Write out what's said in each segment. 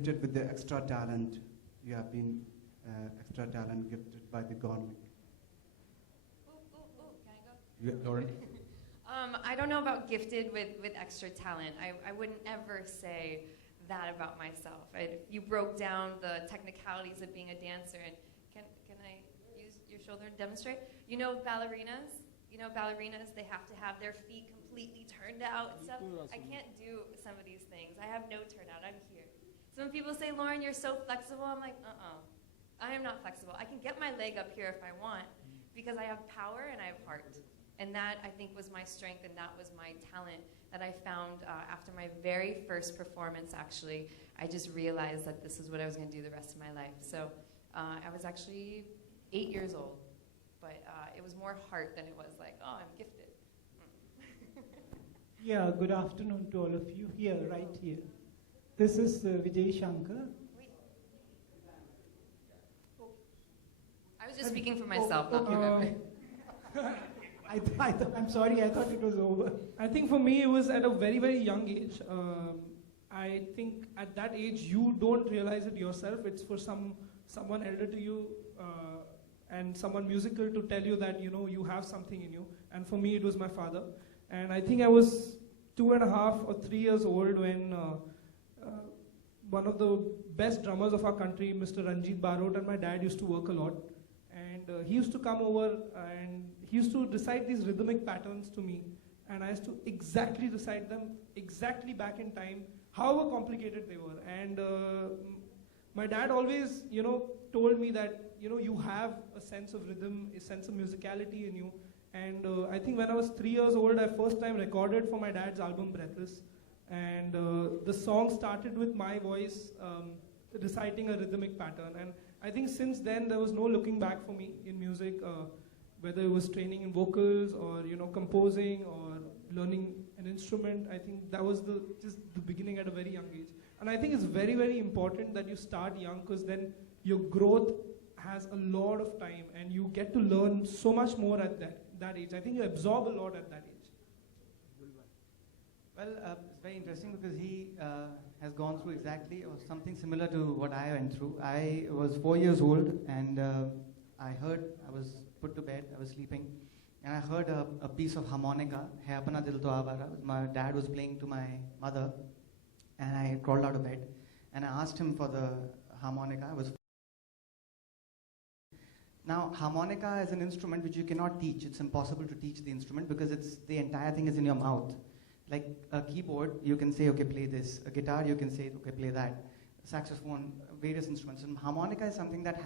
gifted with the extra talent. You have been extra talent gifted by the government. Can I go? Yeah, Lauren? I don't know about gifted with extra talent. I wouldn't ever say that about myself. You broke down the technicalities of being a dancer, and can I use your shoulder to demonstrate? You know ballerinas? They have to have their feet completely turned out and stuff. I can't do some of these things. I have no turnout. I'm here. So when people say, Lauren, you're so flexible, I'm like, I am not flexible. I can get my leg up here if I want because I have power and I have heart. And that, I think, was my strength, and that was my talent that I found after my very first performance, actually. I just realized that this is what I was going to do the rest of my life. So I was actually 8 years old, but it was more heart than it was like, oh, I'm gifted. Yeah, good afternoon to all of you here, right here. This is Vijay Shankar. I was just speaking for myself, not you. I'm sorry, I thought it was over. I think for me it was at a very, very young age. I think at that age you don't realize it yourself. It's for someone elder to you and someone musical to tell you that you have something in you. And for me it was my father. And I think I was 2.5 or 3 years old when one of the best drummers of our country, Mr. Ranjit Barot, and my dad used to work a lot. And he used to come over and he used to recite these rhythmic patterns to me, and I used to exactly recite them exactly back in time, however complicated they were. And my dad always, told me that, you have a sense of rhythm, a sense of musicality in you. And I think when I was 3 years old, I first time recorded for my dad's album, Breathless. And the song started with my voice reciting a rhythmic pattern. And I think since then, there was no looking back for me in music. Whether it was training in vocals or composing or learning an instrument, I think that was just the beginning at a very young age. And I think it's very, very important that you start young, because then your growth has a lot of time and you get to learn so much more at that age. I think you absorb a lot at that age. Well, it's very interesting because he has gone through exactly or something similar to what I went through. I was 4 years old and I was put to bed, I was sleeping, and I heard a piece of harmonica, Hai Apna Dil To Avara. My dad was playing to my mother, and I crawled out of bed, and I asked him for the harmonica. Now, harmonica is an instrument which you cannot teach. It's impossible to teach the instrument because the entire thing is in your mouth. Like a keyboard, you can say, okay, play this. A guitar, you can say, okay, play that. Saxophone, various instruments. And harmonica is something that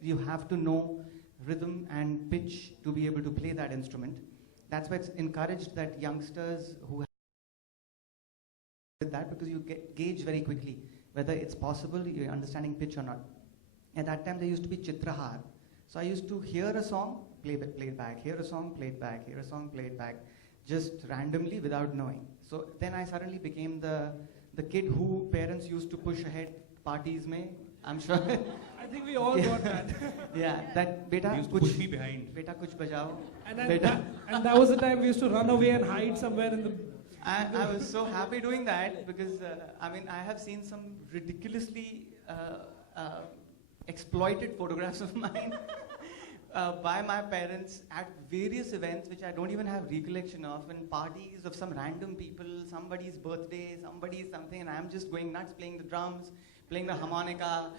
you have to know rhythm and pitch to be able to play that instrument. That's why it's encouraged that youngsters who have with that, because you gauge very quickly whether it's possible, you're understanding pitch or not. At that time, there used to be chitrahar. So I used to hear a song, play it back, hear a song, play it back, hear a song, play it back, just randomly without knowing. So then I suddenly became the kid who parents used to push ahead parties mein. I'm sure. I think we all got that. Yeah, that beta used to push me behind. Beta kuch bajao. And that was the time we used to run away and hide somewhere in the. I was so happy doing that because I have seen some ridiculously exploited photographs of mine by my parents at various events which I don't even have recollection of, in parties of some random people, somebody's birthday, somebody's something, and I'm just going nuts, playing the drums, playing the harmonica.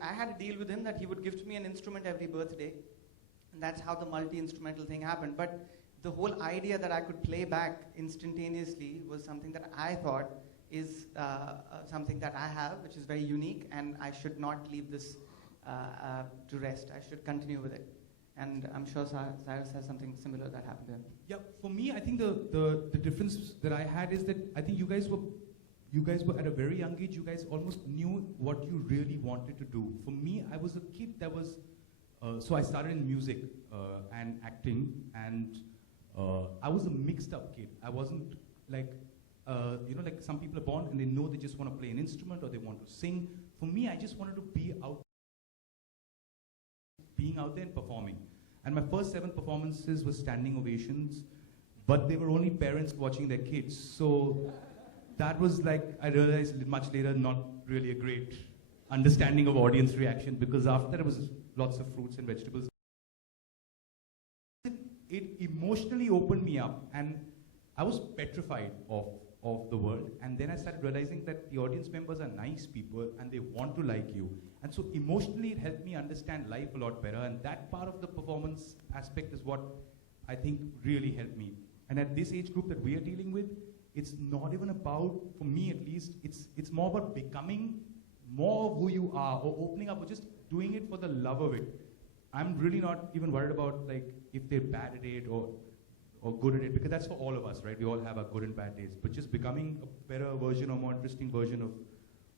I had a deal with him that he would gift me an instrument every birthday, and that's how the multi-instrumental thing happened. But the whole idea that I could play back instantaneously was something that I thought is something that I have, which is very unique, and I should not leave this to rest. I should continue with it. And I'm sure Cyrus has something similar that happened to him. Yeah, for me, I think the difference that I had is that I think you guys were at a very young age, you guys almost knew what you really wanted to do. For me, I was a kid that was, so I started in music and acting, and I was a mixed up kid. I wasn't like, like some people are born and they know they just want to play an instrument or they want to sing. For me, I just wanted to be being out there and performing. And my first 7 performances were standing ovations, but they were only parents watching their kids. So that was like, I realized much later, not really a great understanding of audience reaction, because after that it was lots of fruits and vegetables. It emotionally opened me up, and I was petrified of the world. And then I started realizing that the audience members are nice people and they want to like you. And so emotionally it helped me understand life a lot better, and that part of the performance aspect is what I think really helped me. And at this age group that we are dealing with, it's not even about, for me at least, it's more about becoming more of who you are, or opening up, or just doing it for the love of it. I'm really not even worried about like if they're bad at it or good at it, because that's for all of us, right? We all have our good and bad days, but just becoming a better version or more interesting version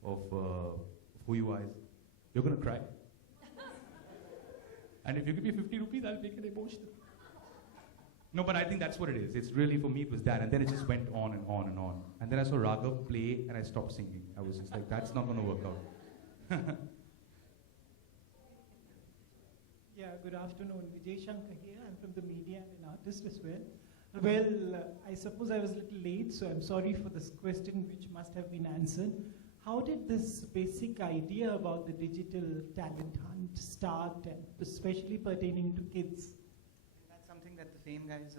of who you are. You're gonna cry. And if you give me 50 rupees, I'll make it emotional. No, but I think that's what it is. It's really, for me, it was that. And then it just went on and on and on. And then I saw Raghav play and I stopped singing. I was just like, that's not gonna work out. Yeah, good afternoon. Vijay Shankar here. I'm from the media and an artist as well. Well, I suppose I was a little late, so I'm sorry for this question, which must have been answered. How did this basic idea about the digital talent hunt start, and especially pertaining to kids? That's something that the Fame guys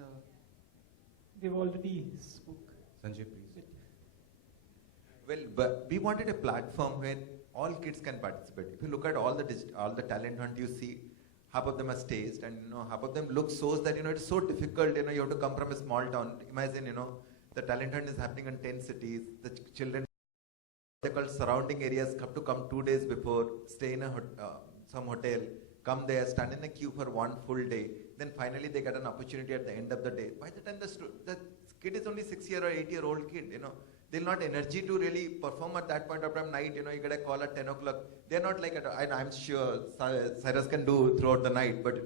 They've already spoke. Sanjay, please. Well, but we wanted a platform where all kids can participate. If you look at all the talent hunt you see, half of them are staged, and half of them look so that it's so difficult. You have to come from a small town. Imagine the talent hunt is happening in 10 cities. The children, they're called surrounding areas, have to come 2 days before, stay in some hotel, come there, stand in a queue for 1 full day. Then finally they get an opportunity at the end of the day. By the time the kid is only 6-year or 8-year-old kid, they'll not energy to really perform at that point of time. Night, you get a call at 10 o'clock. They're not like, I'm sure Cyrus can do throughout the night, but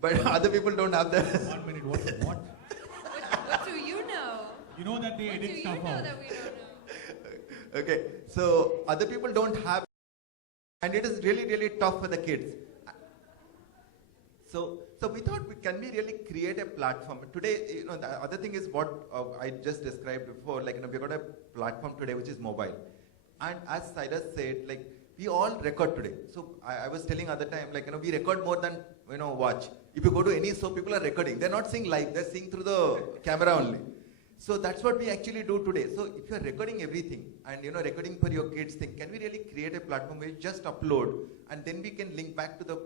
but other people don't have that. 1 minute, what? What do you know? You know that they What do edit you stuff know out. that we don't know? Okay, so other people don't have, and it is really, really tough for the kids. So we thought, can we really create a platform? Today, the other thing is what I just described before, like, we've got a platform today which is mobile. And as Cyrus said, like, we all record today. So I was telling other time, like, we record more than, watch. If you go to any show, people are recording. They're not seeing live, they're seeing through the camera only. So that's what we actually do today. So if you're recording everything and recording for your kids thing, can we really create a platform where you just upload, and then we can link back to the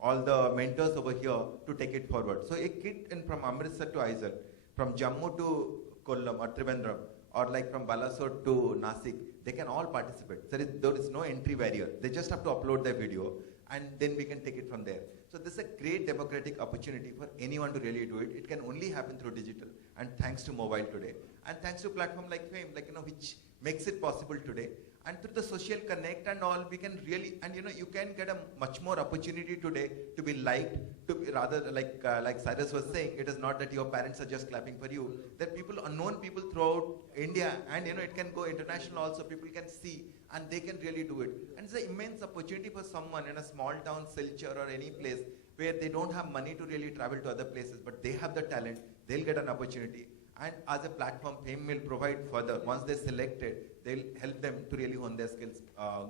all the mentors over here to take it forward. So a kid from Amritsar to Aizawl, from Jammu to Kollam or Trivandrum, or like from Balasore to Nasik, they can all participate. There is no entry barrier. They just have to upload their video, and then we can take it from there. So this is a great democratic opportunity for anyone to really do it. It can only happen through digital, and thanks to mobile today, and thanks to a platform like Fame, which makes it possible today. And through the social connect and all, we can really, and you can get a much more opportunity today to be liked, to be rather like Cyrus was saying, it is not that your parents are just clapping for you. There are unknown people throughout India, and it can go international also. People can see, and they can really do it. And it's an immense opportunity for someone in a small town, Silchar or any place where they don't have money to really travel to other places, but they have the talent. They'll get an opportunity. And as a platform, Fame will provide further. Once they're selected, they'll help them to really hone their skills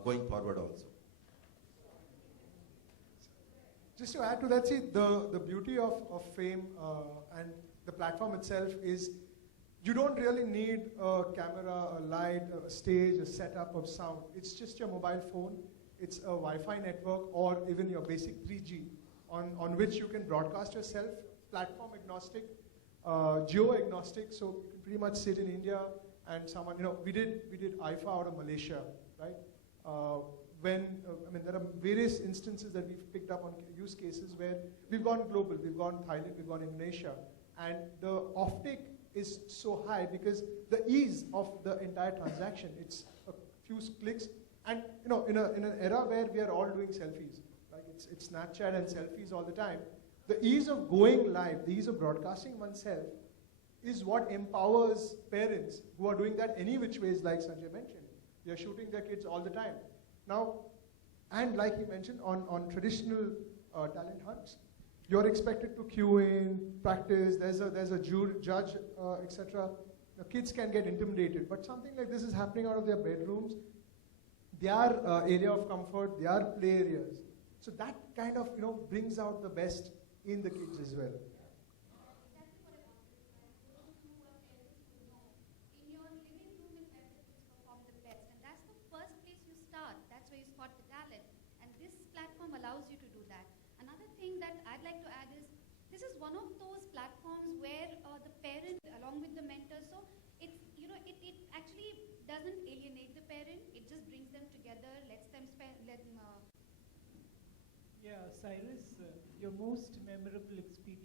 going forward also. Just to add to that, see, the beauty of Fame and the platform itself is you don't really need a camera, a light, a stage, a setup of sound. It's just your mobile phone. It's a Wi-Fi network or even your basic 3G on which you can broadcast yourself, platform agnostic, geo-agnostic, so you can pretty much sit in India and someone, we did IFA out of Malaysia, right? There are various instances that we've picked up on use cases where we've gone global, we've gone Thailand, we've gone Indonesia, and the offtake is so high because the ease of the entire transaction, it's a few clicks, and in an era where we are all doing selfies, like it's Snapchat and selfies all the time, the ease of going live, the ease of broadcasting oneself is what empowers parents who are doing that any which ways, like Sanjay mentioned. They're shooting their kids all the time. Now, and like he mentioned, on traditional talent hunts, you're expected to queue in, practice, there's a judge, etc. the kids can get intimidated. But something like this is happening out of their bedrooms, their area of comfort, their play areas. So that kind of brings out the best in the kids as well. Allows you to do that. Another thing that I'd like to add is, this is one of those platforms where the parent along with the mentor, so it's, it actually doesn't alienate the parent, it just brings them together, lets them Yeah, Cyrus, your most memorable experience